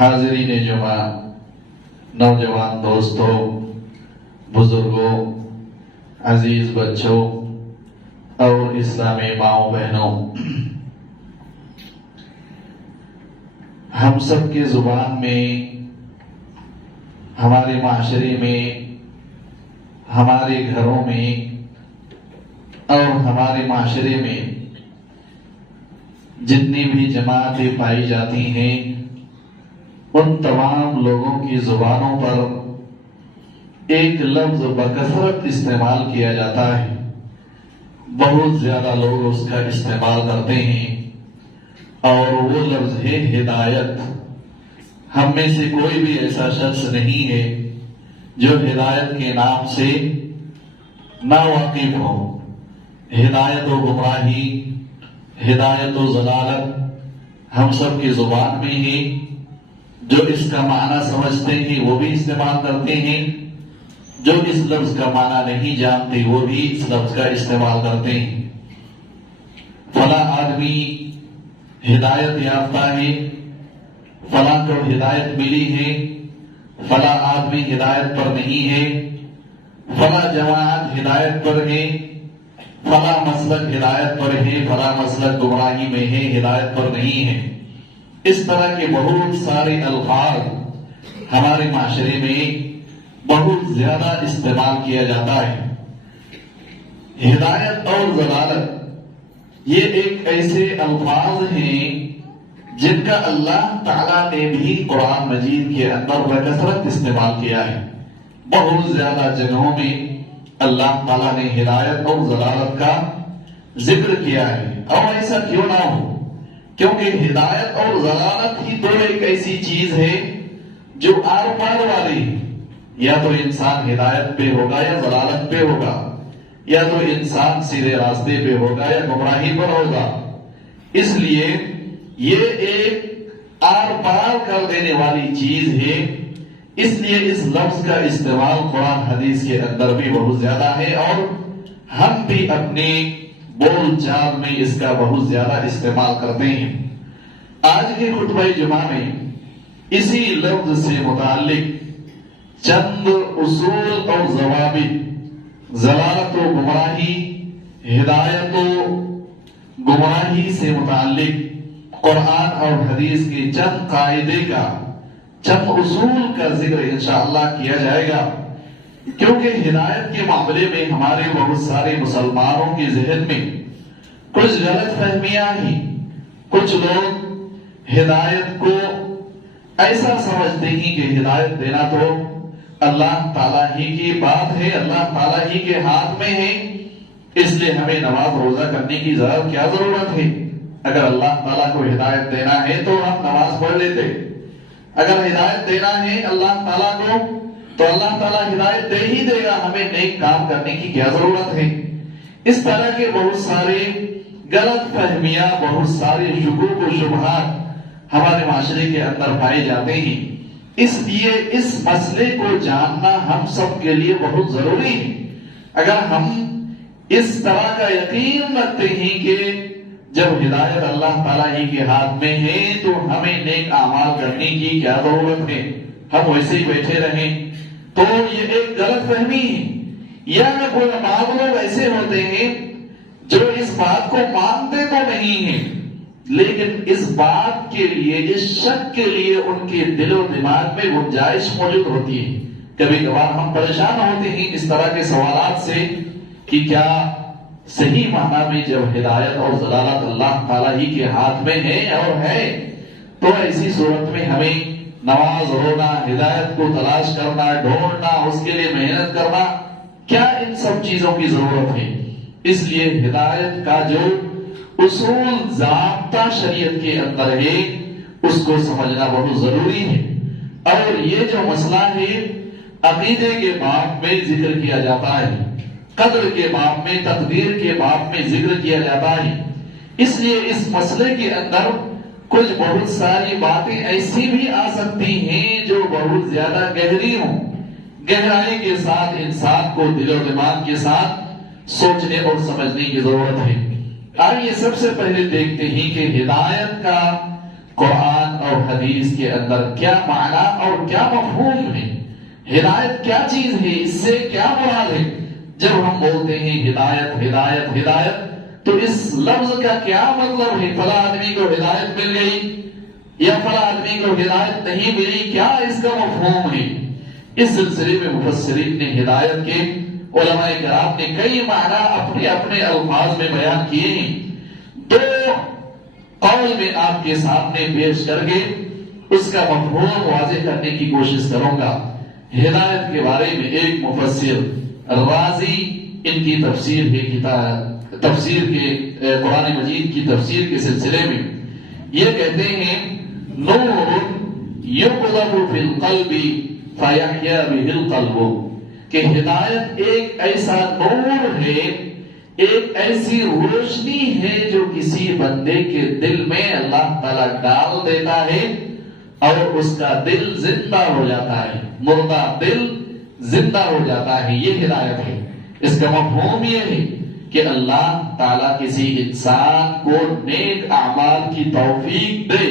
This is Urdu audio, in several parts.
حاضرین جمعہ، نوجوان دوستوں، بزرگوں، عزیز بچوں اور اسلامی ماؤں بہنوں، ہم سب کی زبان میں، ہمارے معاشرے میں، ہمارے گھروں میں اور ہمارے معاشرے میں جتنی بھی جماعتیں پائی جاتی ہیں، ان تمام لوگوں کی زبانوں پر ایک لفظ بکثرت استعمال کیا جاتا ہے۔ بہت زیادہ لوگ اس کا استعمال کرتے ہیں اور وہ لفظ ہے ہدایت۔ ہم میں سے کوئی بھی ایسا شخص نہیں ہے جو ہدایت کے نام سے نا واقف ہو۔ ہدایت و گمراہی، ہدایت و ضلالت ہم سب کی زبان میں ہے۔ جو اس کا معنی سمجھتے ہیں وہ بھی استعمال کرتے ہیں، جو اس لفظ کا معنی نہیں جانتے وہ بھی اس لفظ کا استعمال کرتے ہیں۔ فلاں آدمی ہدایت یافتہ ہے، فلاں کو ہدایت ملی ہے، فلاں آدمی ہدایت پر نہیں ہے، فلاں جماعت ہدایت پر ہے، فلاں مسلک ہدایت پر ہے، فلاں مسلک گمراہی میں ہے، ہدایت پر نہیں ہے۔ اس طرح کے بہت سارے الفاظ ہمارے معاشرے میں بہت زیادہ استعمال کیا جاتا ہے۔ ہدایت اور ضلالت یہ ایک ایسے الفاظ ہیں جن کا اللہ تعالیٰ نے بھی قرآن مجید کے اندر بکثرت استعمال کیا ہے۔ بہت زیادہ جگہوں میں اللہ تعالیٰ نے ہدایت اور ضلالت کا ذکر کیا ہے، اور ایسا کیوں نہ ہو، کیونکہ ہدایت اور ضلالت ہی تو ایک ایسی چیز ہے جو آر پار والی ہے۔ یا تو انسان ہدایت پہ ہوگا یا ضلالت پہ ہوگا، یا تو انسان سیدھے راستے پہ ہوگا یا گمراہی پر ہوگا۔ اس لیے یہ ایک آر پار کر دینے والی چیز ہے، اس لیے اس لفظ کا استعمال قرآن حدیث کے اندر بھی بہت زیادہ ہے، اور ہم بھی اپنے بول چال میں اس کا بہت زیادہ استعمال کرتے ہیں۔ آج کے خطبہ جمعہ میں اسی لفظ سے متعلق چند اصول اور ضوابط، ضلالت و گمراہی، ہدایت و گمراہی سے متعلق قرآن اور حدیث کے چند قاعدے کا، چند اصول کا ذکر انشاءاللہ کیا جائے گا، کیونکہ ہدایت کے معاملے میں ہمارے بہت سارے مسلمانوں کے ذہن میں کچھ غلط فہمیاں ہیں۔ کچھ لوگ ہدایت کو ایسا سمجھتے ہیں کہ ہدایت دینا تو اللہ تعالیٰ ہی کی بات ہے، اللہ تعالیٰ ہی کے ہاتھ میں ہے، اس لیے ہمیں نماز روزہ کرنے کی کیا ضرورت ہے؟ اگر اللہ تعالیٰ کو ہدایت دینا ہے تو ہم نماز پڑھ لیتے، اگر ہدایت دینا ہے اللہ تعالیٰ کو تو اللہ تعالیٰ ہدایت دے ہی دے گا، ہمیں نیک کام کرنے کی کیا ضرورت ہے؟ اس طرح کے بہت سارے غلط فہمیاں، بہت سارے شکوک و شبہات ہمارے معاشرے کے اندر پائے جاتے ہیں۔ اس لیے اس مسئلے کو جاننا ہم سب کے لیے بہت ضروری ہے۔ اگر ہم اس طرح کا یقین رکھتے ہیں کہ جب ہدایت اللہ تعالیٰ ہی کے ہاتھ میں ہے تو ہمیں نیک اعمال کرنے کی کیا ضرورت ہے، ہم ویسے ہی بیٹھے رہیں، تو یہ ایک غلط فہمی ہے۔ یا کوئی بعض لوگ ایسے ہوتے ہیں جو اس بات کو مانتے تو نہیں ہیں، لیکن اس بات کے لیے، اس شک کے لیے ان کے دل و دماغ میں گنجائش موجود ہوتی ہے۔ کبھی کبھار ہم پریشان ہوتے ہیں اس طرح کے سوالات سے کہ کیا صحیح معنی میں جب ہدایت اور ضلالت اللہ تعالیٰ ہی کے ہاتھ میں ہے اور ہے، تو ایسی صورت میں ہمیں نماز رونا، ہدایت کو تلاش کرنا، ڈھونڈنا، اس کے لیے محنت کرنا، کیا ان سب چیزوں کی ضرورت ہے؟ اس لیے ہدایت کا جو اصول ضابطہ شریعت کے اندر ہے اس کو سمجھنا بہت ضروری ہے۔ اور یہ جو مسئلہ ہے عقیدے کے باب میں ذکر کیا جاتا ہے، قدر کے باب میں، تقدیر کے باب میں ذکر کیا جاتا ہے، اس لیے اس مسئلے کے اندر کچھ بہت ساری باتیں ایسی بھی آ سکتی ہیں جو بہت زیادہ گہری ہوں۔ گہرائی کے ساتھ انسان کو دل و دماغ کے ساتھ سوچنے اور سمجھنے کی ضرورت ہے۔ آئیے سب سے پہلے دیکھتے ہیں کہ ہدایت کا قرآن اور حدیث کے اندر کیا معنی اور کیا مفہوم ہے، ہدایت کیا چیز ہے، اس سے کیا مراد ہے۔ جب ہم بولتے ہیں ہدایت ہدایت ہدایت تو اس لفظ کا کیا مطلب ہے؟ فلاں آدمی کو ہدایت مل گئی یا فلاں آدمی کو ہدایت نہیں ملی، کیا اس کا مفہوم ہے؟ اس سلسلے میں مفسرین نے ہدایت کے، علماء کرام نے کئی معنی اپنے اپنے الفاظ میں بیان کیے ہیں۔ دو قول میں آپ کے سامنے پیش کر کے اس کا مفہوم واضح کرنے کی کوشش کروں گا۔ ہدایت کے بارے میں ایک مفسر رازی، ان کی تفسیر ہے تفسیر کے قرآن مجید کی تفسیر کے سلسلے میں یہ کہتے ہیں نور یقذف فی القلب فیحیا بہ القلب، کہ ہدایت ایک ایسا نور ہے، ایک ایسی روشنی ہے جو کسی بندے کے دل میں اللہ تعالیٰ ڈال دیتا ہے اور اس کا دل زندہ ہو جاتا ہے، مردہ دل زندہ ہو جاتا ہے، یہ ہدایت ہے۔ اس کا مفہوم یہ ہے کہ اللہ تعالیٰ کسی انسان کو نیک اعمال کی توفیق دے،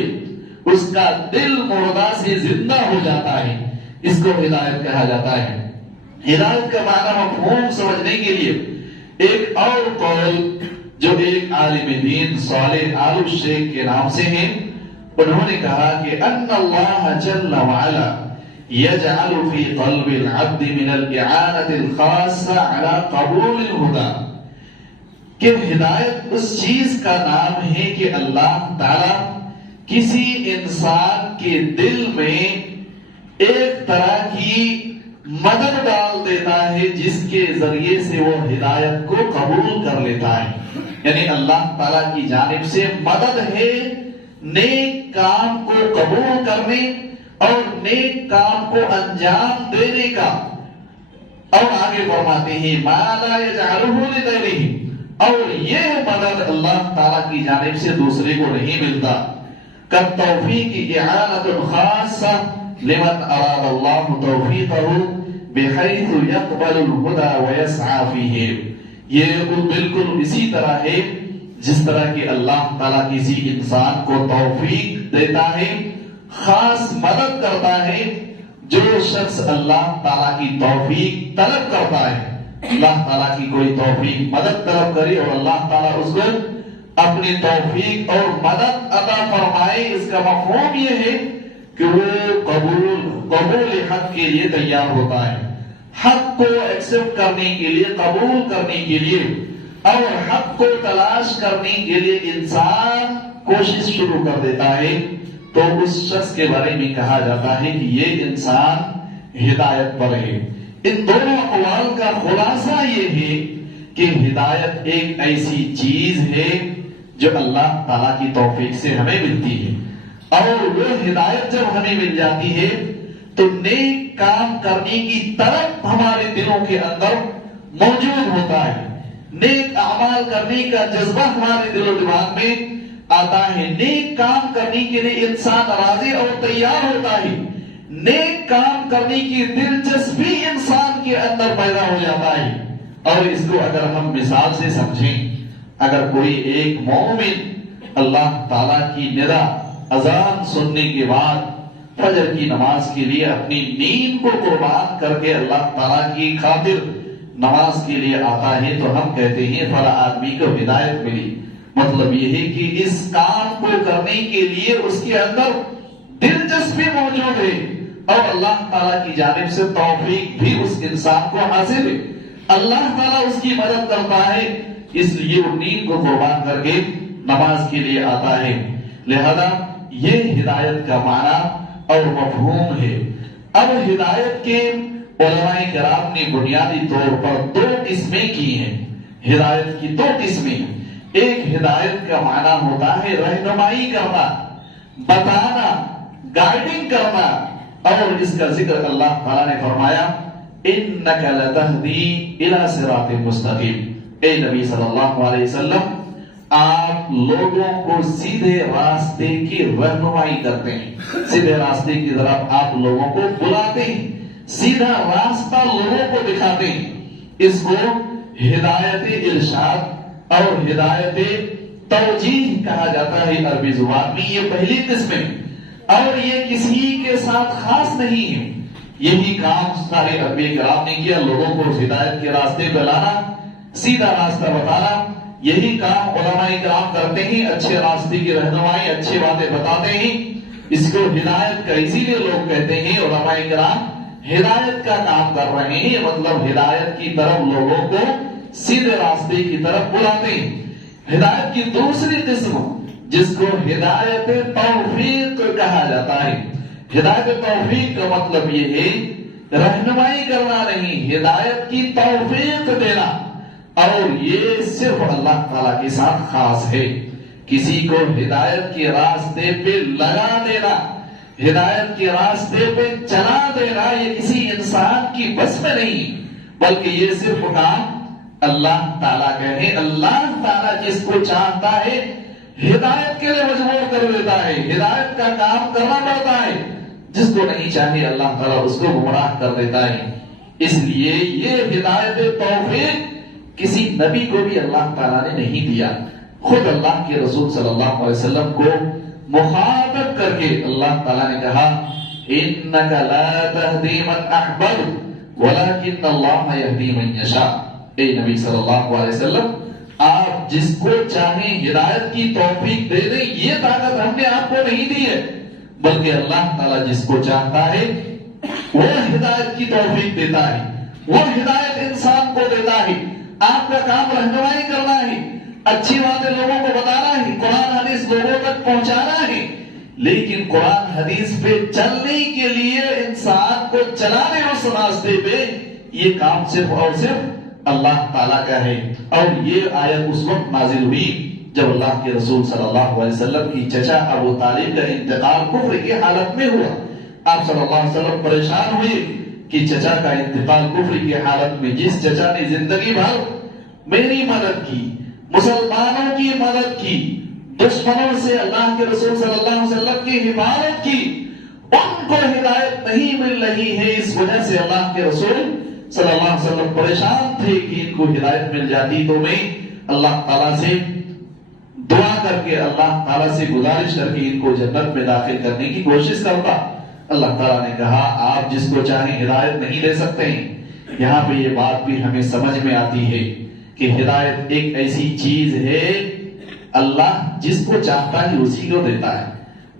اس کا دل مردہ سے زندہ ہو جاتا ہے، اس کو ہدایت کہا جاتا ہے۔ ہدایت کا معنی مفہوم سمجھنے کے لیے ایک اور قول جو ایک عالم دین صالح آل الشیخ کے نام سے ہیں، انہوں نے کہا کہ ان اللہ جل وعلا یجعل فی قلب العبد من الاعانة الخاصة على قبول الہدى، کہ ہدایت اس چیز کا نام ہے کہ اللہ تعالی کسی انسان کے دل میں ایک طرح کی مدد ڈال دیتا ہے جس کے ذریعے سے وہ ہدایت کو قبول کر لیتا ہے۔ یعنی اللہ تعالیٰ کی جانب سے مدد ہے نیک کام کو قبول کرنے اور نیک کام کو انجام دینے کا، اور آگے فرماتے ہیں ما لا یجعلہ لغیرہ، اور یہ مدد اللہ تعالیٰ کی جانب سے دوسرے کو نہیں ملتا۔ کالتوفیق اعانۃ خاصہ لمن اراد اللہ توفیقہ بحیث یقبل الہدی ویسعی فیہ، یہ بالکل اسی طرح ہے جس طرح کہ اللہ تعالیٰ کسی انسان کو توفیق دیتا ہے، خاص مدد کرتا ہے۔ جو شخص اللہ تعالیٰ کی توفیق طلب کرتا ہے، اللہ تعالیٰ کی کوئی توفیق مدد طلب کرے اور اللہ تعالیٰ اس کو اپنی توفیق اور مدد عطا فرمائے، اس کا مفہوم یہ ہے کہ وہ قبول حق کے لیے تیار ہوتا ہے، حق کو ایکسپٹ کرنے کے لیے، قبول کرنے کے لیے، اور حق کو تلاش کرنے کے لیے انسان کوشش شروع کر دیتا ہے، تو اس شخص کے بارے میں کہا جاتا ہے کہ یہ انسان ہدایت پر ہے۔ ان دونوں اقوال کا خلاصہ یہ ہے کہ ہدایت ایک ایسی چیز ہے جو اللہ تعالیٰ کی توفیق سے ہمیں ملتی ہے، اور وہ ہدایت جب ہمیں مل جاتی ہے تو نیک کام کرنے کی طرف ہمارے دلوں کے اندر موجود ہوتا ہے، نیک اعمال کرنے کا جذبہ ہمارے دل و دماغ میں آتا ہے، نیک کام کرنے کے لیے انسان راضی اور تیار ہوتا ہے، نیک کام کرنے کی دلچسپی انسان کے اندر پیدا ہو جاتا ہے۔ اور اس کو اگر ہم مثال سے سمجھیں، اگر کوئی ایک مومن اللہ تعالیٰ کی ندا اذان سننے کے بعد فجر کی نماز کے لیے اپنی نیند کو قربان کر کے اللہ تعالیٰ کی خاطر نماز کے لیے آتا ہے تو ہم کہتے ہیں فلاں آدمی کو ہدایت ملی۔ مطلب یہ ہے کہ اس کام کو کرنے کے لیے اس کے اندر دلچسپی موجود ہے اور اللہ تعالیٰ کی جانب سے توفیق بھی اس انسان کو حاصل ہے، اللہ تعالیٰ اس کی مدد کرتا ہے، اس لیے وہ نیند کو قربان کر کے نماز کے لیے آتا ہے۔ لہذا یہ ہدایت کا معنی اور مفہوم ہے۔ اب ہدایت کے علماء کرام نے بنیادی طور پر دو قسمیں کی ہیں، ہدایت کی دو قسمیں۔ ایک ہدایت کا معنی ہوتا ہے رہنمائی کرنا، بتانا، گائیڈنگ کرنا، اور اس کا ذکر اللہ تعالیٰ نے فرمایا انک لتہدی الی صراط مستقیم، اے نبی صلی اللہ علیہ وسلم آپ لوگوں کو سیدھے راستے کی رہنمائی کرتے ہیں، سیدھے راستے کی طرف آپ لوگوں کو بلاتے ہیں، سیدھا راستہ لوگوں کو دکھاتے ہیں۔ اس کو ہدایت ارشاد اور ہدایت توجیہ کہا جاتا ہے عربی زبان میں، یہ پہلی قسم ہے، اور یہ کسی کے ساتھ خاص نہیں ہے۔ یہی کام سارے عربی کرام نے کیا، لوگوں کو ہدایت کے راستے پہ لانا، سیدھا راستہ بتانا۔ یہی کام علماء کرام کرتے ہیں، اچھے راستے کی رہنمائی، اچھی باتیں بتاتے ہیں۔ اس کو ہدایت کا اسی لیے لوگ کہتے ہیں علماء کرام ہدایت کا کام کر رہے ہیں، مطلب ہدایت کی طرف لوگوں کو سیدھے راستے کی طرف بلاتے ہیں۔ ہدایت کی دوسری قسم جس کو ہدایت توفیق کہا جاتا ہے، ہدایت توفیق کا مطلب یہ ہے رہنمائی کرنا نہیں، ہدایت کی توفیق دینا، اور یہ صرف اللہ تعالیٰ کے ساتھ خاص ہے۔ کسی کو ہدایت کے راستے پہ لگا دینا، ہدایت کے راستے پہ چلا دینا، یہ کسی انسان کی بس میں نہیں، بلکہ یہ صرف کام اللہ تعالیٰ کا ہے۔ اللہ تعالیٰ جس کو چاہتا ہے ہدایت کے لیے مجبور کر دیتا ہے، ہدایت کا کام کرنا پڑتا ہے، جس کو نہیں چاہے اللہ تعالیٰ اس کو گمراہ کر دیتا ہے۔ اس لیے یہ ہدایت توفیق کسی نبی کو بھی اللہ تعالیٰ نے نہیں دیا، خود اللہ کے رسول صلی اللہ علیہ وسلم کو مخاطب کر کے اللہ تعالیٰ نے کہا إِنَّكَ لَا تَهْدِي مَنْ أَحْبَبْتَ وَلَكِنَّ اللَّهَ يَهْدِي مَن يَشَاءُ۔ اے نبی صلی اللہ علیہ وسلم، آپ جس کو چاہیں ہدایت کی توفیق دے دیں، یہ طاقت ہم نے آپ کو نہیں دی ہے، بلکہ اللہ تعالیٰ جس کو چاہتا ہے وہ ہدایت کی توفیق دیتا ہے، وہ ہدایت انسان کو دیتا ہے۔ آپ کا کام رہنمائی کرنا ہے، اچھی باتیں لوگوں کو بتانا ہے، قرآن حدیث لوگوں تک پہنچانا ہے، لیکن قرآن حدیث پہ چلنے کے لیے انسان کو چلانے اس راستے پہ یہ کام صرف اور صرف اللہ تعالیٰ کا ہے۔ اور یہ آیت اس وقت نازل ہوئی جب اللہ کے رسول صلی اللہ علیہ وسلم کی چچا ابو طالب کا انتقال کفر کی حالت میں ہوا۔ آپ صلی اللہ علیہ وسلم پریشان ہوئے کہ چچا کا انتقال کفر کی حالت میں، جس چچا نے زندگی بھر میری مدد کی، مسلمانوں کی مدد کی، دشمنوں سے اللہ کے رسول صلی اللہ علیہ وسلم کی حفاظت کی، ان کو ہدایت نہیں مل رہی ہے، اس وجہ سے اللہ کے رسول صلی اللہ علیہ وسلم پریشان تھے کہ ان کو ہدایت مل جاتی تو میں اللہ تعالیٰ سے دعا کر کے، اللہ تعالیٰ سے گزارش کر کے ان کو جنت میں داخل کرنے کی کوشش کرتا۔ اللہ تعالیٰ نے کہا آپ جس کو چاہیں ہدایت نہیں دے سکتے ہیں۔ یہاں پہ یہ بات بھی ہمیں سمجھ میں آتی ہے کہ ہدایت ایک ایسی چیز ہے، اللہ جس کو چاہتا ہے اسی کو دیتا ہے،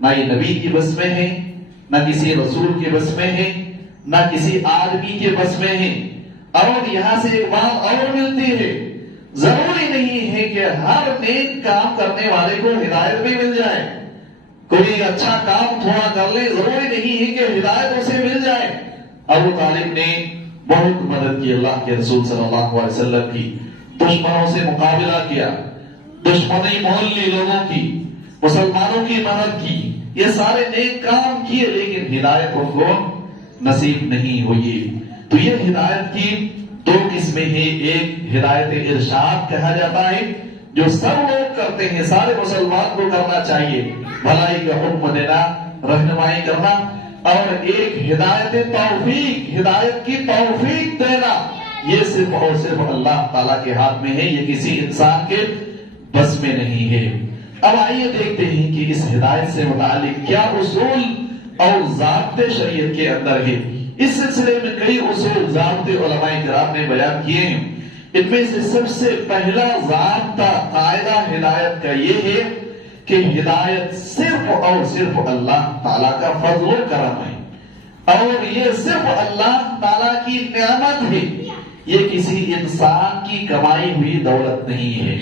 نہ یہ نبی کی بس میں ہے، نہ کسی رسول کے بس میں ہے، نہ کسی آدمی کے بس میں ہے۔ اور یہاں سے ایک بات اور ملتی ہے، ضروری نہیں ہے کہ ہر نیک کام کرنے والے کو ہدایت بھی مل جائے۔ کوئی اچھا کام تھوڑا کر لے، ضروری نہیں ہے کہ ہدایت اسے مل جائے۔ ابو طالب نے بہت مدد کی اللہ کے رسول صلی اللہ علیہ وسلم کی، دشمنوں سے مقابلہ کیا، دشمنی مول لی لوگوں کی، مسلمانوں کی مدد کی، یہ سارے نیک کام کیے، لیکن ہدایت ان کو نصیب نہیں ہوئی۔ تو یہ ہدایت کی دو قسمیں ہیں، ایک ہدایت ارشاد کہا جاتا ہے جو سب لوگ کرتے ہیں، سارے مسلمان کو کرنا چاہیے، بھلائی کا حکم دینا، رہنمائی کرنا، اور ایک ہدایت توفیق، ہدایت کی توفیق دینا، یہ صرف اور صرف اللہ تعالیٰ کے ہاتھ میں ہے، یہ کسی انسان کے بس میں نہیں ہے۔ اب آئیے دیکھتے ہیں کہ اس ہدایت سے متعلق کیا اصول اور ضابطے شریعت کے اندر ہے۔ اس سلسلے میں کئی اصول ضابطے علماء کرام نے بیان کیے ہیں۔ ان میں سے سب سے پہلا ضابطہ قاعدہ ہدایت کا یہ ہے کہ ہدایت صرف اور صرف اللہ تعالیٰ کا فضل و کرم ہے، اور یہ صرف اللہ تعالیٰ کی نعمت ہے، یہ کسی انسان کی کمائی ہوئی دولت نہیں ہے،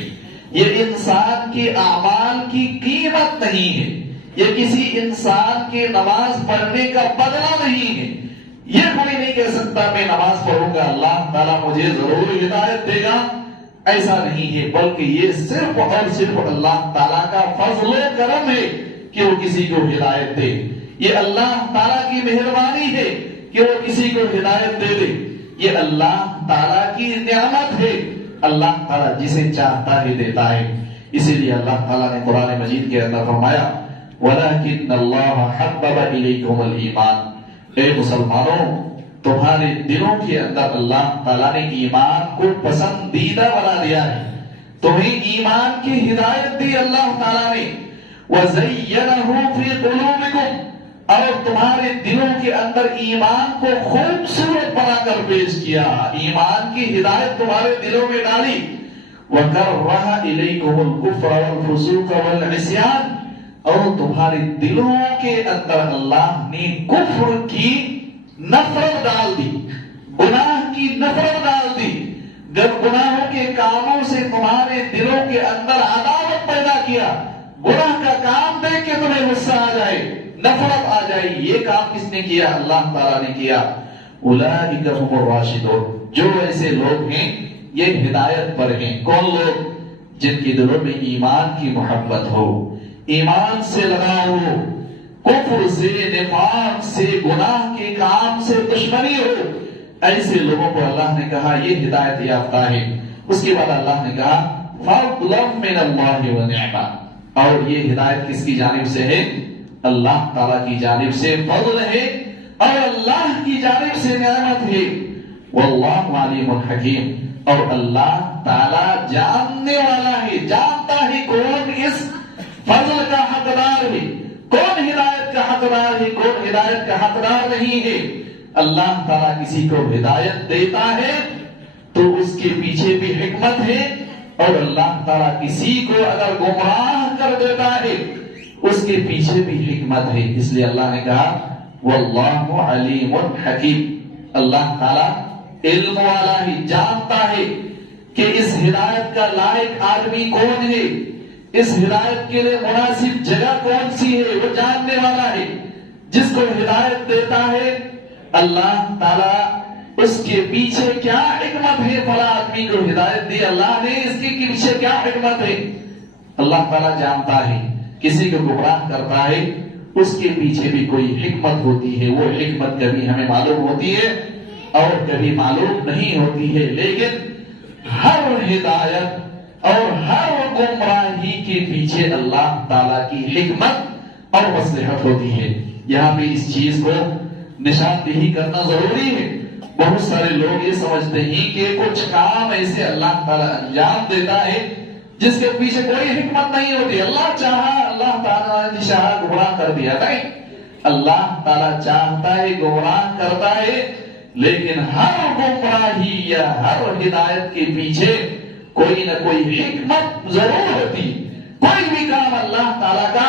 یہ انسان کے اعمال کی قیمت نہیں ہے، یہ کسی انسان کے نماز پڑھنے کا بدلہ نہیں ہے۔ یہ کوئی نہیں کہہ سکتا میں نماز پڑھوں گا اللہ تعالیٰ مجھے ضرور ہدایت دے گا، ایسا نہیں ہے، بلکہ یہ صرف اور صرف اللہ تعالیٰ کا فضل و کرم ہے کہ وہ کسی کو ہدایت دے، یہ اللہ تعالیٰ کی مہربانی ہے کہ وہ کسی کو ہدایت دے دے، یہ اللہ تعالیٰ کی نعمت ہے، اللہ تعالیٰ جسے چاہتا ہے دیتا ہے۔ اسی لیے اللہ تعالیٰ نے قرآن مجید کے اندر فرمایا وَلَكِنَّ اللَّهَ حَبَّبَ إِلَيْكُمُ الْإِيمَانَ، اے مسلمانوں تمہارے دلوں کے اندر اللہ تعالیٰ نے ایمان کو پسندیدہ بنا دیا ہے، تمہیں ایمان کی ہدایت دی اللہ تعالیٰ نے، وَزَيَّنَهُ فِي قُلُوبِكُمْ، اور تمہارے دلوں کے اندر ایمان کو خوبصورت بنا کر پیش کیا، ایمان کی ہدایت تمہارے دلوں میں ڈالی، وَكَرَّهَ إِلَيْكُمُ الْكُفْرَ وَالْفُسُوقَ وَالْعِصْيَانَ، اور تمہارے دلوں کے اندر اللہ نے کفر کی نفرت ڈال دی، گناہ کی نفرت ڈال دی، جب گناہوں کے کاموں سے تمہارے دلوں کے اندر عداوت پیدا کیا، گناہ کا کام دیکھ کے تمہیں غصہ آ جائے، نفرت آ جائے، یہ کام کس نے کیا؟ اللہ تعالیٰ نے کیا۔ اولئک هم الراشدون، جو ایسے لوگ ہیں یہ ہدایت پر ہیں۔ کون لوگ؟ جن کے دلوں میں ایمان کی محبت ہو، ایمان سے لگاؤ ہو، کفر سے، نفاق سے، گناہ کے کام سے دشمنی ہو، ایسے لوگوں کو اللہ نے کہا یہ ہدایت یافتہ ہے۔ اس کے بعد اللہ نے کہا فضلا من اللہ ونعما، اور یہ ہدایت کس کی جانب سے ہے؟ اللہ تعالیٰ کی جانب سے فضل ہے اور اللہ کی جانب سے نعمت ہے۔ واللہ علیم حکیم، اور اللہ تعالیٰ جاننے والا ہے، جانتا ہے کون اس فضل کا حقدار ہے، کون ہدایت کا حقدار ہے، کون ہدایت کا حقدار نہیں ہے۔ اللہ تعالیٰ کسی کو ہدایت دیتا ہے تو اس کے پیچھے بھی حکمت ہے، اور اللہ تعالیٰ کسی کو اگر گمراہ کر دیتا ہے اس کے پیچھے بھی حکمت ہے۔ اس لیے اللہ نے کہا واللہ علیم حکیم، اللہ تعالیٰ علم والا ہی، جانتا ہے کہ اس ہدایت کا لائق آدمی کون ہے، اس ہدایت کے لیے مناسب جگہ کون سی ہے، وہ جاننے والا ہے۔ جس کو ہدایت دیتا ہے اللہ تعالیٰ اس کے پیچھے کیا حکمت ہے، فلاں آدمی کو ہدایت دی اللہ نے، اس کے پیچھے کیا حکمت ہے اللہ تعالیٰ جانتا ہے۔ کسی کو گمراہ کرتا ہے اس کے پیچھے بھی کوئی حکمت ہوتی ہے، وہ حکمت کبھی ہمیں معلوم ہوتی ہے اور کبھی معلوم نہیں ہوتی ہے، لیکن ہر ہدایت اور ہر گمراہی کے پیچھے اللہ تعالیٰ کی حکمت اور مصلحت ہوتی ہے۔ یہاں پہ اس چیز کو نشاندہی کرنا ضروری ہے۔ بہت سارے لوگ یہ سمجھتے ہیں کہ کچھ کام ایسے اللہ تعالیٰ انجام دیتا ہے جس کے پیچھے کوئی حکمت نہیں ہوتی، اللہ چاہا، اللہ تعالیٰ نے چاہا گمراہ کر دیا، نہیں، اللہ تعالیٰ چاہتا ہے گمراہ کرتا ہے، لیکن ہر گمراہی یا ہر ہدایت کے پیچھے کوئی نہ کوئی حکمت ضرور ہوتی۔ کوئی بھی کام اللہ تعالیٰ کا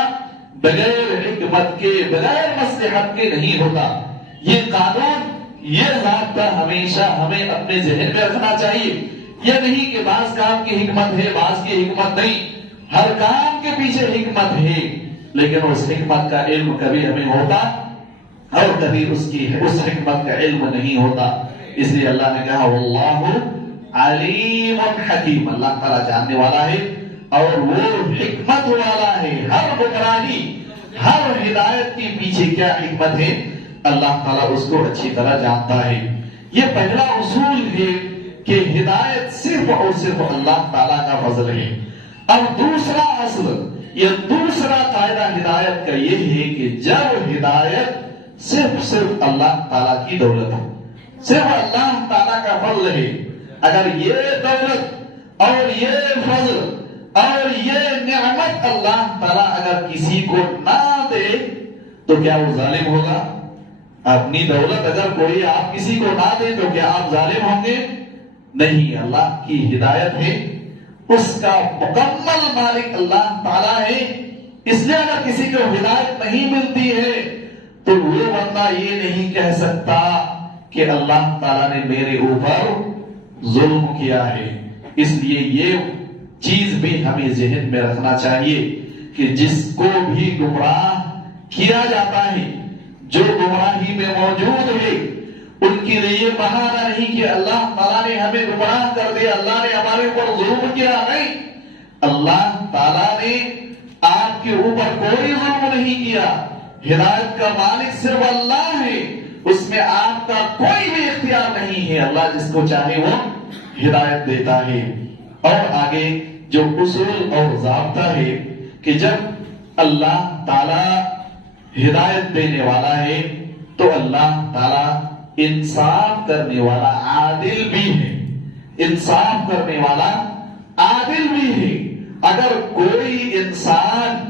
بغیر حکمت کے، بغیر مصلحت کے نہیں ہوتا۔ یہ قانون، یہ ضابطہ ہمیشہ ہمیں اپنے ذہن میں رکھنا چاہیے۔ یہ نہیں کہ بعض کام کی حکمت ہے، بعض کی حکمت نہیں، ہر کام کے پیچھے حکمت ہے، لیکن اس حکمت کا علم کبھی ہمیں ہوتا اور کبھی اس حکمت کا علم نہیں ہوتا۔ اس لیے اللہ نے کہا واللہ علیم حکیم، اللہ تعالیٰ جاننے والا ہے اور وہ حکمت والا ہے۔ ہر گمراہی، ہر ہدایت کے پیچھے کیا حکمت ہے اللہ تعالیٰ اس کو اچھی طرح جانتا ہے۔ یہ پہلا اصول ہے کہ ہدایت صرف اور صرف اللہ تعالیٰ کا فضل ہے۔ اب دوسرا اصل، یہ دوسرا قاعدہ ہدایت کا یہ ہے کہ جب ہدایت صرف اللہ تعالیٰ کی دولت ہے، صرف اللہ تعالیٰ کا فضل ہے، اگر یہ دولت اور یہ فضل اور یہ نعمت اللہ تعالیٰ اگر کسی کو نہ دے تو کیا وہ ظالم ہوگا؟ اپنی دولت اگر کوئی آپ کسی کو نہ دے تو کیا آپ ظالم ہوں گے؟ نہیں، اللہ کی ہدایت ہے، اس کا مکمل مالک اللہ تعالیٰ ہے۔ اس لیے اگر کسی کو ہدایت نہیں ملتی ہے تو وہ بندہ یہ نہیں کہہ سکتا کہ اللہ تعالیٰ نے میرے اوپر ظلم کیا ہے۔ اس لیے یہ چیز بھی ہمیں ذہن میں رکھنا چاہیے کہ جس کو بھی گمراہ کیا جاتا ہے، جو گمراہی میں موجود ہے، ان کے لیے یہ بہانہ نہیں کہ اللہ تعالیٰ نے ہمیں گمراہ کر دیا، اللہ نے ہمارے اوپر ظلم کیا، نہیں، اللہ تعالیٰ نے آپ کے اوپر کوئی ظلم نہیں کیا۔ ہدایت کا مالک صرف اللہ ہے، اس میں آپ کا کوئی بھی اختیار نہیں ہے، اللہ جس کو چاہے وہ ہدایت دیتا ہے۔ اور آگے جو اصول اور ضابطہ ہے کہ جب اللہ تعالیٰ ہدایت دینے والا ہے تو اللہ تعالیٰ انصاف کرنے والا عادل بھی ہے، انصاف کرنے والا عادل بھی ہے. اگر کوئی انسان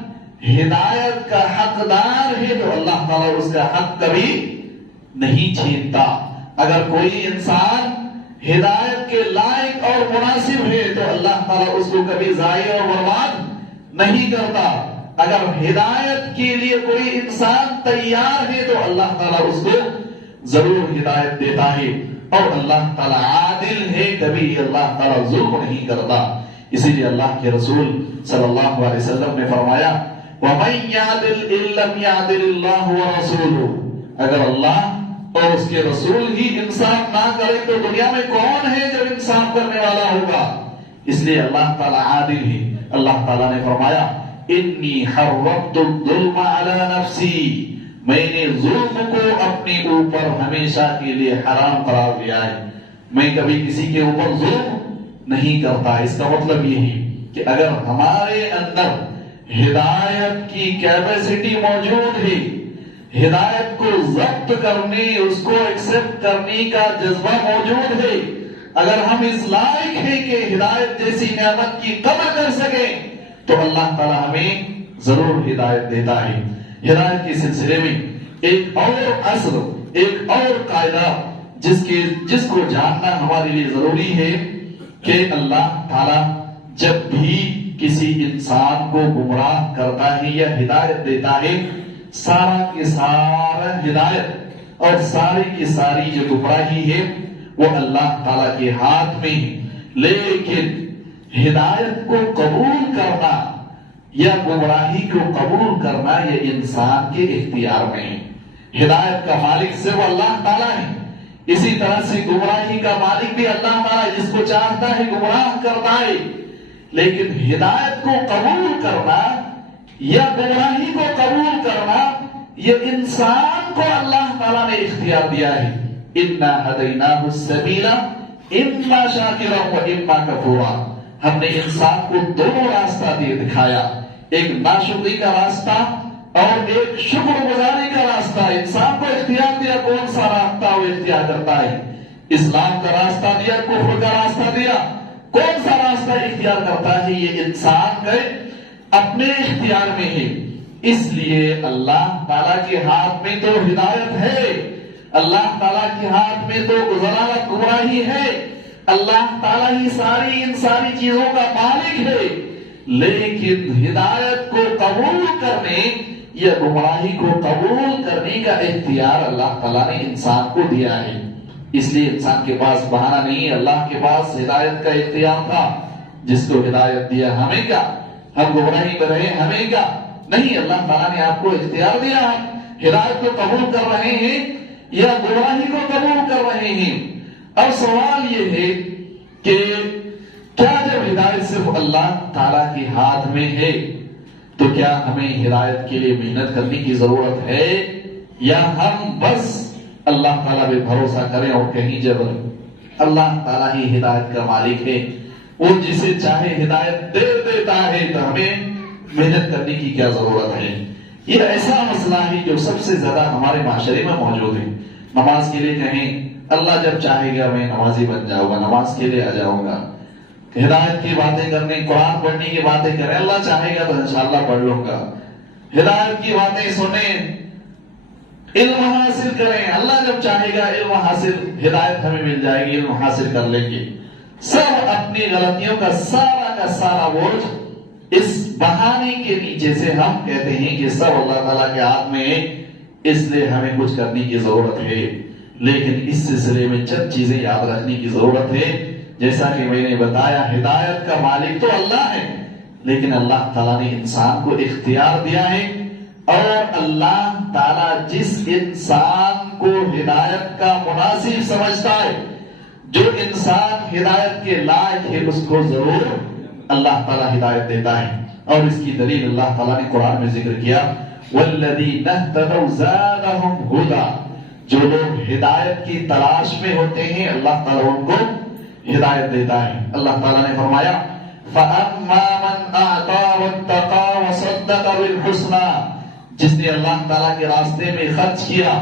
ہدایت کا حقدار ہے تو اللہ تعالیٰ اس کا حق کبھی نہیں چھینتا. اگر کوئی انسان ہدایت کے لائق اور مناسب ہے تو اللہ تعالیٰ اس کو کبھی ضائع اور برباد نہیں کرتا. اگر ہدایت کے لیے کوئی انسان تیار ہے تو اللہ تعالیٰ اس کو ضرور ہدایت دیتا ہے. اور اللہ تعالیٰ عادل ہے, کبھی اللہ تعالیٰ ظلم نہیں کرتا. اسی لیے اللہ کے رسول صلی اللہ علیہ وسلم نے فرمایا وَمَن يَعْدِلْ إِن لَّمْ يَعْدِلِ اللَّهُ وَرَسُولُهُ. اگر اللہ اور اس کے رسول ہی انصاف نہ کرے تو دنیا میں کون ہے جو انصاف کرنے والا ہوگا؟ اس لیے اللہ تعالیٰ عادل ہے. اللہ تعالیٰ نے فرمایا انی حرمت الظلم علی نفسی, میں نے ظلم کو اپنے اوپر ہمیشہ کے لیے حرام قرار دیا ہے. میں کبھی کسی کے اوپر ظلم نہیں کرتا. اس کا مطلب یہ ہے کہ اگر ہمارے اندر ہدایت کی کیپیسٹی موجود ہے, ہدایت کو ضبط کرنے, اس کو ایکسپٹ کرنے کا جذبہ موجود ہے, اگر ہم اس لائق ہیں کہ ہدایت جیسی نعمت کی قدر کر سکیں تو اللہ تعالیٰ ہمیں ضرور ہدایت دیتا ہے. ہدایت کے سلسلے میں ایک اور اصل, ایک اور قاعدہ جس کو جاننا ہمارے لیے ضروری ہے کہ اللہ تعالیٰ جب بھی کسی انسان کو گمراہ کرتا ہے یا ہدایت دیتا ہے, سارا کی سارا ہدایت اور ساری کی ساری جو گمراہی ہے وہ اللہ تعالیٰ کے ہاتھ میں ہے. لیکن ہدایت کو قبول کرنا یا گمراہی کو قبول کرنا یہ انسان کے اختیار میں ہے. ہدایت کا مالک صرف اللہ تعالیٰ ہے. اسی طرح سے گمراہی کا مالک بھی اللہ تعالیٰ, جس کو چاہتا ہے گمراہ کرتا ہے. لیکن ہدایت کو قبول کرنا یا گمراہی کو قبول کرنا یہ انسان کو اللہ تعالیٰ نے اختیار دیا ہے. اِنَّا هَدَيْنَاهُ السَّبِيلَ إِمَّا شَاكِرًا وَإِمَّا كَفُورًا. ہم نے انسان کو دونوں راستہ دکھایا, ایک ناشکری کا راستہ اور ایک شکر گزاری کا راستہ. انسان کو اختیار دیا کون سا راستہ وہ اختیار کرتا ہے. اسلام کا راستہ دیا, کفر کا راستہ دیا, کون سا راستہ اختیار کرتا ہے یہ انسان کے اپنے اختیار میں ہے. اس لیے اللہ تعالیٰ کے ہاتھ میں تو ہدایت ہے, اللہ تعالیٰ کے ہاتھ میں تو ضلالت گمراہی ہے, اللہ تعالیٰ ہی ساری چیزوں کا مالک ہے. لیکن ہدایت کو قبول کرنے یا گمراہی کو قبول کرنے کا اختیار اللہ تعالیٰ نے انسان کو دیا ہے. اس لیے انسان کے پاس بہانہ نہیں, اللہ کے پاس ہدایت کا اختیار تھا. جس کو ہدایت دیا ہمیں کیا, ہم گمراہی میں رہے ہمیں کیا نہیں. اللہ تعالیٰ نے آپ کو اختیار دیا, ہدایت کو قبول کر رہے ہیں یا گمراہی کو قبول کر رہے ہیں. اب سوال یہ ہے کہ کیا جب ہدایت صرف اللہ تعالیٰ کے ہاتھ میں ہے تو کیا ہمیں ہدایت کے لیے محنت کرنے کی ضرورت ہے, یا ہم بس اللہ تعالیٰ پہ بھروسہ کریں اور کہیں جب اللہ تعالیٰ ہی ہدایت کا مالک ہے, وہ جسے چاہے ہدایت دے دیتا ہے, تو ہمیں محنت کرنے کی کیا ضرورت ہے. یہ ایسا مسئلہ ہے جو سب سے زیادہ ہمارے معاشرے میں موجود ہے. نماز کے لیے کہیں اللہ جب چاہے گا میں نمازی بن جاؤں گا, نماز کے لیے آ جاؤں گا. ہدایت کی باتیں کرنے, قرآن پڑھنے کی باتیں کریں, اللہ چاہے گا تو انشاءاللہ پڑھ لوں گا. ہدایت کی باتیں سنیں, علم حاصل کریں, اللہ جب چاہے گا علم حاصل, ہدایت ہمیں مل جائے گی, علم حاصل کر لیں گے. سب اپنی غلطیوں کا سارا بوجھ اس بہانے کے نیچے سے ہم کہتے ہیں کہ سب اللہ تعالیٰ کے ہاتھ میں ہے, اس لیے ہمیں کچھ کرنے کی ضرورت ہے. لیکن اس سلسلے میں چند چیزیں یاد رکھنے کی ضرورت ہے. جیسا کہ میں نے بتایا ہدایت کا مالک تو اللہ ہے, لیکن اللہ تعالیٰ نے انسان کو اختیار دیا ہے, اور اللہ تعالیٰ جس انسان کو ہدایت کا مناسب سمجھتا ہے, جو انسان ہدایت کے لائق ہے, اس کو ضرور اللہ تعالیٰ ہدایت دیتا ہے. اور اس کی دلیل اللہ تعالیٰ نے قرآن میں ذکر کیا وَالَّذِينَ اهْتَدَوْا زَادَهُمْ هُدًى. جو لوگ ہدایت کی تلاش میں ہوتے ہیں اللہ تعالیٰ ان کو ہدایت دیتا ہے. اللہ تعالیٰ نے فرمایا فَأَمَّا مَنْ أَعْطَىٰ وَاتَّقَىٰ وَصَدَّقَ بِالْحُسْنَىٰ. جس نے اللہ تعالیٰ کے راستے میں خرچ کیا,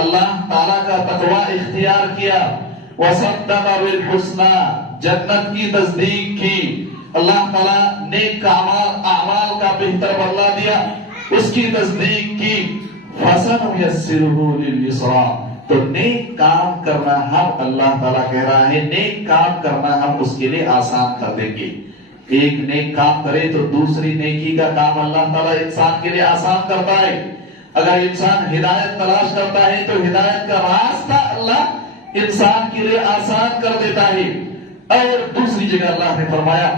اللہ تعالیٰ کا تقوی اختیار کیا, وَصَدَّقَ بِالْحُسْنَىٰ, جنت کی تصدیق کی, اللہ تعالیٰ نیک اعمال کا بہتر بدلہ دیا، اس کی تصدیق کی، فَسَنُيَسِّرُهُ لِلْيُسْرَىٰ، تو نیک کام کرنا ہم، اللہ تعالیٰ کہہ رہا ہے نیک کام کرنا ہم اس کے لیے آسان کر دیں گے۔ ایک نیک کام کرے تو دوسری نیکی کا کام اللہ تعالیٰ انسان کے لیے آسان کرتا ہے۔ اگر انسان ہدایت تلاش کرتا ہے تو ہدایت کا راستہ اللہ انسان کے لیے آسان کر دیتا ہے۔ اور دوسری جگہ اللہ نے فرمایا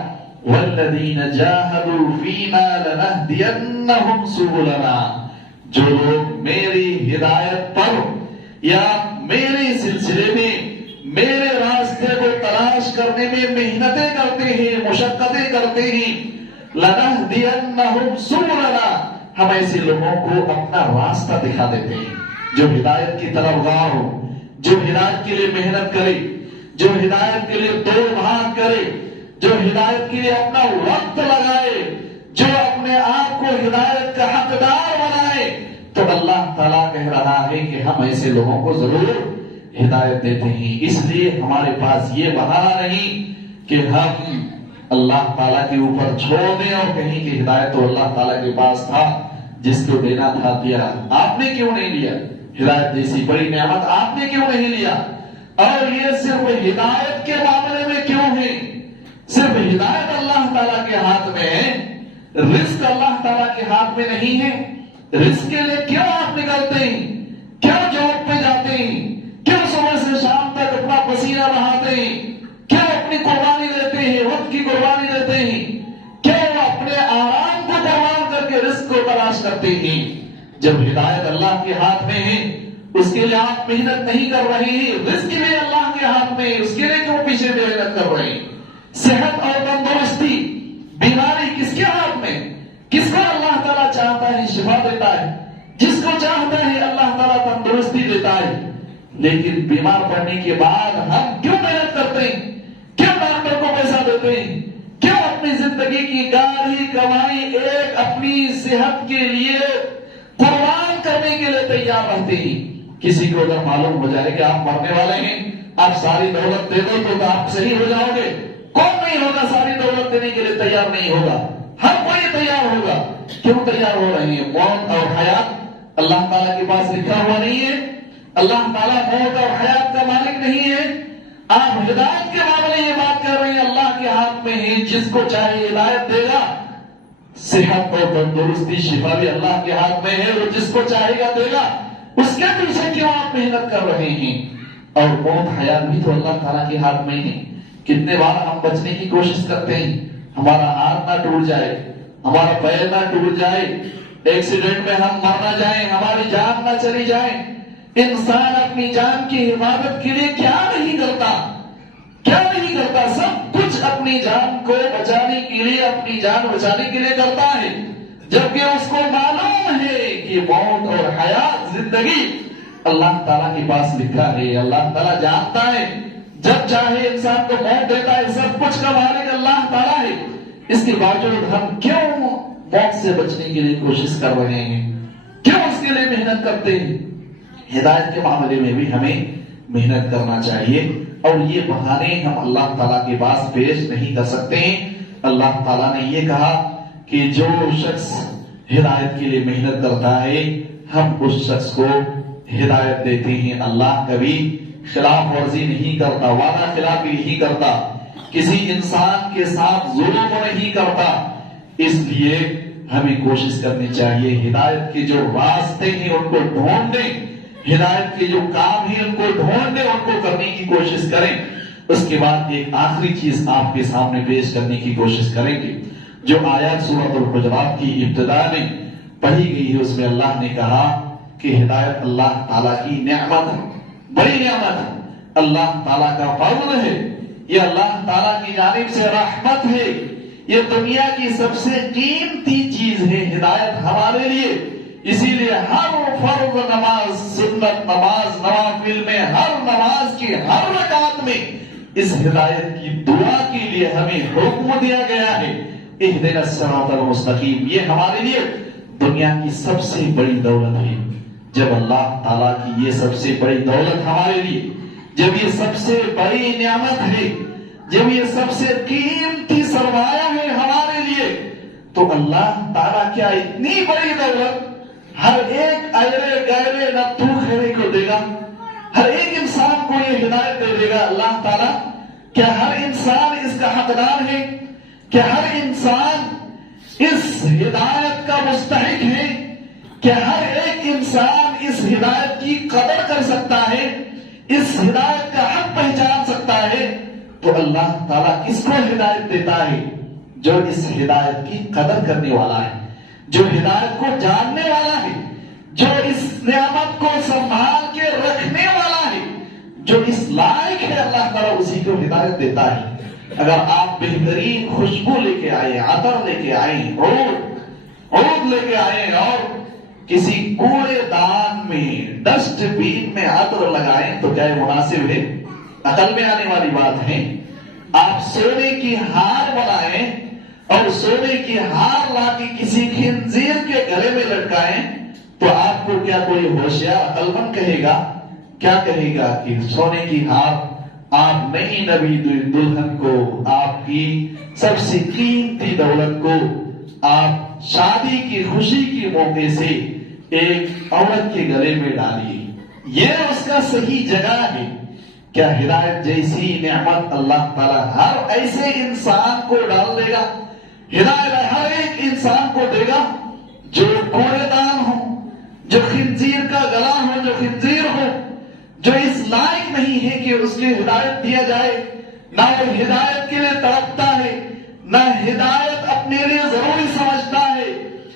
وَالَّذِينَ جَاهَدُوا فِينَا لَنَهْدِيَنَّهُمْ سُبُلَنَا، جو لوگ میری ہدایت پر یا میرے سلسلے میں میرے راستے کو تلاش کرنے میں محنتیں کرتے ہیں، مشقتیں کرتے ہیں، لَنَهْدِيَنَّهُمْ سُبُلَنَا، ہم ایسے لوگوں کو اپنا راستہ دکھا دیتے ہیں جو ہدایت کی طرف گواہ ہو، جو ہدایت کے لیے محنت کرے، جو ہدایت کے لیے دوڑ بھاگ کرے، جو ہدایت کے لیے اپنا وقت لگائے، جو اپنے آپ کو ہدایت کا حقدار بنائے، تو اللہ تعالیٰ کہہ رہا ہے کہ ہم ایسے لوگوں کو ضرور ہدایت دیتے ہیں۔ اس لیے ہمارے پاس یہ بہانہ نہیں کہ ہم اللہ تعالیٰ کے اوپر چھوڑ دیں اور کہیں کہ ہدایت تو اللہ تعالیٰ کے پاس تھا، جس کو دینا تھا دیا، آپ نے کیوں نہیں لیا؟ ہدایت جیسی بڑی نعمت آپ نے کیوں نہیں لیا؟ اور یہ صرف ہدایت کے معاملے میں کیوں ہے؟ صرف ہدایت اللہ تعالیٰ کے ہاتھ میں ہے، رزق اللہ تعالیٰ کے ہاتھ میں نہیں ہے۔ رزق کے لیے کیوں آپ نکلتے ہیں؟ کیوں جاب پہ جاتے ہیں؟ کیوں صبح سے شام تک اپنا پسینہ بہاتے ہیں؟ کیوں اپنی قربانی دیتے ہیں، وقت کی قربانی دیتے ہیں؟ کیوں اپنے آرام کو قربان کر کے رزق کو تلاش کرتے ہیں؟ جب ہدایت اللہ کے ہاتھ میں ہے، اس کے لیے آپ محنت نہیں کر رہے ہیں، رزق بھی اللہ کے ہاتھ میں ہے، اس کے لیے کیوں پیچھے محنت کر رہے ہیں؟ صحت اور تندرستی، بیماری کس کے ہاتھ میں؟ کس کو اللہ تعالیٰ چاہتا ہے شفا دیتا ہے، جس کو چاہتا ہے اللہ تعالیٰ تندرستی دیتا ہے۔ لیکن بیمار پڑنے کے بعد ہم کیوں محنت کرتے ہیں؟ کیوں ڈاکٹر کو پیسہ دیتے ہیں؟ کیوں اپنی زندگی کی گاڑی کمائی ایک اپنی صحت کے لیے قربان کرنے کے لیے تیار رہتے ہیں؟ کسی کو اگر معلوم ہو جائے کہ آپ مرنے والے ہیں، آپ ساری دولت دے دو تو آپ صحیح ہو جاؤ گے، کون نہیں ہوگا ساری دولت دینے کے لیے تیار نہیں ہوگا؟ ہر کوئی تیار ہوگا۔ کیوں تیار ہو رہے ہیں؟ موت اور حیات اللہ تعالیٰ کے پاس لکھا ہوا نہیں ہے؟ اللہ تعالیٰ موت اور حیات کا مالک نہیں ہے؟ آپ ہدایت کے معاملے یہ بات کر رہے ہیں اللہ کے ہاتھ میں ہے، جس کو چاہے ہدایت دے گا۔ صحت اور تندرستی شفا بھی اللہ کے ہاتھ میں ہے، وہ جس کو چاہے گا دے گا۔ اس کے پیچھے کیوں آپ محنت کر رہے ہیں؟ اور موت حیات بھی تو اللہ تعالیٰ کے ہاتھ میں ہے۔ کتنے بار ہم بچنے کی کوشش کرتے ہیں، ہمارا ہاتھ نہ ٹوٹ جائے، ہمارا پیر نہ ٹوٹ جائے، ایکسیڈنٹ میں ہم مر نہ جائیں، ہماری جان نہ چلی جائے۔ انسان اپنی جان کی حفاظت کے لیے کیا نہیں کرتا، کیا نہیں کرتا؟ سب کچھ اپنی جان کو بچانے کے لیے، اپنی جان بچانے کے لیے کرتا ہے، جبکہ اس کو معلوم ہے کہ موت اور حیات، زندگی اللہ تعالیٰ کے پاس لکھا ہے۔ اللہ تعالیٰ جانتا ہے، جب چاہے انسان کو موت دیتا ہے، سب کچھ کا مالک اللہ تعالیٰ ہے۔ اس کے باوجود ہم کیوں موت سے بچنے کے لیے کوشش کر رہے ہیں؟ کیوں اس کے لیے محنت کرتے ہیں؟ ہدایت کے معاملے میں بھی ہمیں محنت کرنا چاہیے، اور یہ بہانے ہم اللہ تعالیٰ کے پاس پیش نہیں کر سکتے ہیں۔ اللہ تعالیٰ نے یہ کہا کہ جو شخص ہدایت کے لیے محنت کرتا ہے، ہم اس شخص کو ہدایت دیتے ہیں۔ اللہ کبھی خلاف ورزی نہیں کرتا، وعدہ خلافی نہیں کرتا، کسی انسان کے ساتھ ظلم نہیں کرتا۔ اس لیے ہمیں کوشش کرنی چاہیے ہدایت کے جو راستے ہیں ان کو ڈھونڈیں، ہدایت کے جو کام ہیں ان کو ڈھونڈیں، ان کو کرنے کی کوشش کریں۔ اس کے بعد ایک آخری چیز آپ کے سامنے پیش کرنے کی کوشش کریں گے، جو آیات سورۃ الحجرات کی ابتدا میں پڑھی گئی ہے۔ اس میں اللہ نے کہا کہ ہدایت اللہ تعالیٰ کی نعمت ہے، بڑی نعمت ہے، اللہ تعالیٰ کا فضل ہے، یہ اللہ تعالیٰ کی جانب سے رحمت ہے، یہ دنیا کی سب سے قیمتی چیز ہے ہدایت ہمارے لیے۔ اسی لیے ہر فرض نماز، سنت نماز، نوافل میں، ہر نماز کی ہر رکعت میں اس ہدایت کی دعا کے لیے ہمیں حکم دیا گیا ہے، اہدنا الصراط المستقیم۔ یہ ہمارے لیے دنیا کی سب سے بڑی دولت ہے۔ جب اللہ تعالیٰ کی یہ سب سے بڑی دولت ہمارے لیے، جب یہ سب سے بڑی نعمت ہے، جب یہ سب سے قیمتی سرمایہ ہے ہمارے لیے، تو اللہ تعالیٰ کیا اتنی بڑی دولت ہر ایک ایرے گہرے نتھو خیرے کو دے گا؟ ہر ایک انسان کو یہ ہدایت دے دے گا اللہ تعالیٰ؟ کیا ہر انسان اس کا حقدار ہے؟ کیا ہر انسان اس ہدایت کا مستحق ہے؟ کیا ہر ایک انسان اس ہدایت کی قدر کر سکتا ہے، اس ہدایت کا حق پہچان سکتا ہے؟ تو اللہ تعالیٰ کس کو ہدایت دیتا ہے؟ جو اس ہدایت کی قدر کرنے والا ہے، جو ہدایت کو جاننے والا ہے، جو اس نعمت کو سنبھال کے رکھنے والا ہے، جو اس لائق ہے، اللہ تعالیٰ اسی کو ہدایت دیتا ہے۔ اگر آپ بہترین خوشبو لے کے آئے، عطر لے کے آئے، عود لے کے آئے اور کسی کوڑے دان میں، ڈسٹ بین میں عطر لگائیں تو کیا یہ مناسب ہے؟ عقل میں آنے والی بات ہے۔ آپ سونے کی ہار بنائیں اور سونے کی ہار لا کے کسی خنزیر کے گلے میں لٹکائیں تو آپ کو کیا کوئی ہوشیار عقل مند کہے گا؟ کیا کہے گا کہ سونے کی ہار آپ نئی نبی دلہن کو، آپ کی سب سے قیمتی دولت کو آپ شادی کی خوشی کے موقع سے ایک عورت کے گلے میں ڈالیے، یہ اس کا صحیح جگہ ہے؟ کیا ہدایت جیسی نعمت اللہ تعالیٰ ہر ایسے انسان کو ڈال دے گا؟ ہدایت ہر ایک انسان کو دے گا جو کوڑے دان ہو، جو خنزیر کا گلا ہو، جو خنزیر ہو، جو اس لائق نہیں ہے کہ اس کی ہدایت دیا جائے، نہ وہ ہدایت کے لیے تڑپتا ہے، نہ ہدایت اپنے لیے ضروری سمجھتا ہے،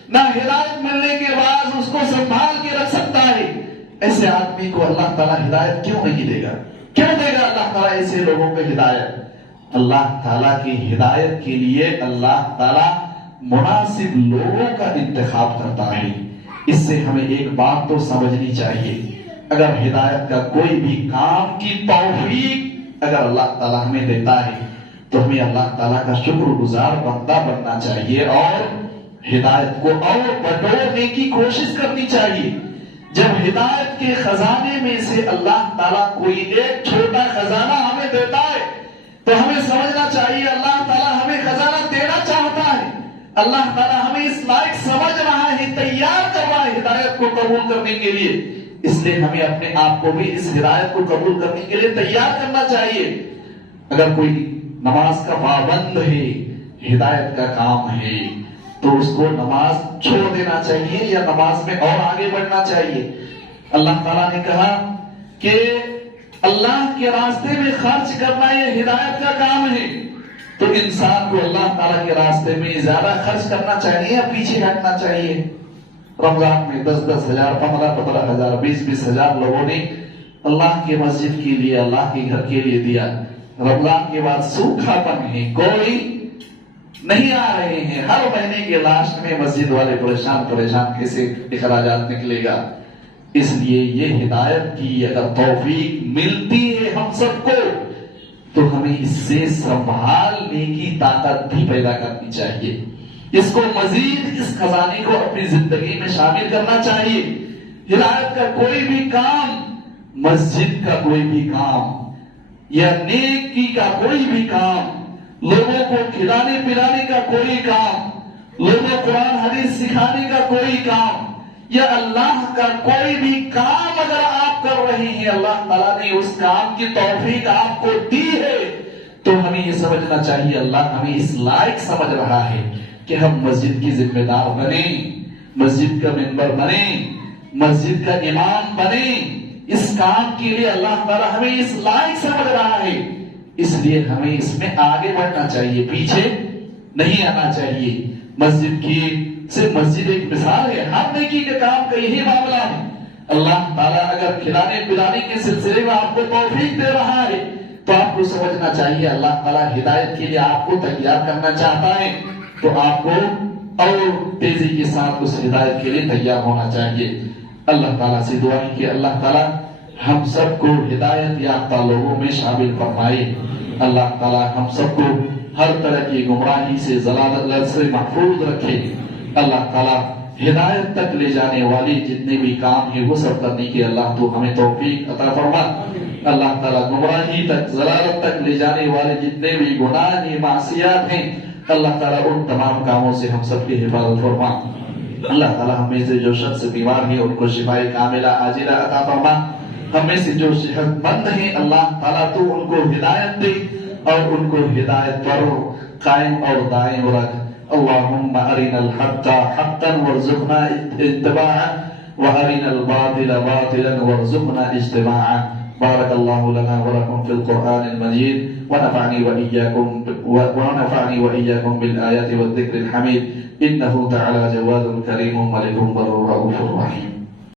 نہ ہدایت ملنے کے بعد اس کو سنبھال کے رکھ سکتا ہے، ایسے آدمی کو اللہ تعالیٰ ہدایت کیوں نہیں دے گا؟ کیوں دے گا اللہ تعالیٰ ایسے لوگوں کو ہدایت؟ اللہ تعالیٰ کی ہدایت کے لیے اللہ تعالیٰ مناسب لوگوں کا انتخاب کرتا ہے۔ اس سے ہمیں ایک بات تو سمجھنی چاہیے، اگر ہدایت کا کوئی بھی کام کی توفیق اگر اللہ تعالیٰ ہمیں دیتا ہے تو ہمیں اللہ تعالیٰ کا شکر گزار بندہ بننا چاہیے اور ہدایت کو اور بٹورنے کی کوشش کرنی چاہیے۔ جب ہدایت کے خزانے میں سے اللہ تعالیٰ کوئی ایک چھوٹا خزانہ ہمیں دیتا ہے تو ہمیں سمجھنا چاہیے اللہ تعالیٰ ہمیں خزانہ دینا چاہتا ہے، اللہ تعالیٰ ہمیں اس لائق سمجھ رہا ہے، تیار کر رہا ہے ہدایت کو قبول کرنے کے لیے، اس لیے ہمیں اپنے آپ کو بھی اس ہدایت کو قبول کرنے کے لیے تیار کرنا چاہیے۔ اگر کوئی نماز کا پابند ہے، ہدایت کا کام ہے، تو اس کو نماز چھوڑ دینا چاہیے یا نماز میں اور آگے بڑھنا چاہیے؟ اللہ تعالیٰ نے کہا کہ اللہ کے راستے میں خرچ کرنا یہ ہدایت کا کام ہے، تو انسان کو اللہ تعالیٰ کے راستے میں زیادہ خرچ کرنا چاہیے یا پیچھے ہٹنا چاہیے؟ رمضان میں 10-10 ہزار، 15-15 ہزار، 20-20 ہزار لوگوں نے اللہ کی مسجد کے لیے، اللہ کے گھر کے لیے دیا۔ رمضان کے بعد سوکھا پن ہے، کوئی نہیں آ رہے ہیں، ہر مہینے کے لاسٹ میں مسجد والے پریشان کیسے اخراجات نکلے گا؟ اس لیے یہ ہدایت کی اگر توفیق ملتی ہے ہم سب کو تو ہمیں اس سے سنبھالنے کی طاقت بھی پیدا کرنی چاہیے، اس کو مزید اس خزانے کو اپنی زندگی میں شامل کرنا چاہیے۔ ہدایت کا کوئی بھی کام، مسجد کا کوئی بھی کام یا نیکی کا کوئی بھی کام، لوگوں کو کھلانے پلانے کا کوئی کام، لوگوں کو قرآن حدیث سکھانے کا کوئی کام یا اللہ کا کوئی بھی کام اگر آپ کر رہے ہیں، اللہ تعالیٰ نے اس کام کی توفیق آپ کو دی ہے تو ہمیں یہ سمجھنا چاہیے اللہ ہمیں اس لائق سمجھ رہا ہے کہ ہم مسجد کی ذمہ دار بنیں، مسجد کا ممبر بنیں، مسجد کا امام بنیں۔ اس کام کے لیے اللہ تعالیٰ ہمیں اس لائق سمجھ رہا ہے، اس لیے ہمیں اس میں آگے بڑھنا چاہیے، پیچھے نہیں آنا چاہیے۔ مسجد کی سے مسجد ایک مثال ہے، ہر نیکی کے کام کا یہی معاملہ ہے۔ اللہ تعالیٰ اگر کھلانے پلانے کے سلسلے میں آپ کو توفیق دے رہا ہے تو آپ کو سمجھنا چاہیے اللہ تعالیٰ ہدایت کے لیے آپ کو تیار کرنا چاہتا ہے تو آپ کو اور تیزی کے ساتھ اس ہدایت کے لیے تیار ہونا چاہیے۔ اللہ تعالیٰ سے دعا ہے کہ اللہ تعالیٰ ہم سب کو ہدایت یافتہ لوگوں میں شامل فرمائے۔ اللہ تعالیٰ ہم سب کو ہر طرح کی گمراہی سے، ضلالت سے محفوظ رکھے۔ اللہ تعالیٰ ہدایت تک لے جانے والے جتنے بھی کام ہیں وہ سب کرنے کی اللہ تو ہمیں توفیق عطا فرما۔ اللہ تعالیٰ گمراہی تک ضلالت تک لے جانے والے جتنے بھی گناہ معصیات ہیں اللہ تعالیٰ ان تمام کاموں سے ہم سب کی حفاظت فرما. اللہ تعالیٰ ہمیں سے جو شخص بیمار ہے ان کو شفائے کاملہ عاجلہ عطا فرما. ہمیں سے جو صحت مند ہیں اللہ تعالیٰ تو ان کو ہدایت دے اور ان کو ہدایت پر قائم اور دائم رکھ. اللہم ارنا الحق حقا وارزقنا اتباعا وارنا الباطل باطلا وارزقنا اجتنابا. بارك الله لنا ولكم في القرآن المجيد ونفعني وإياكم بالآيات والذكر الحميد إنه تعالى جواد كريم ملك بر رؤوف رحيم.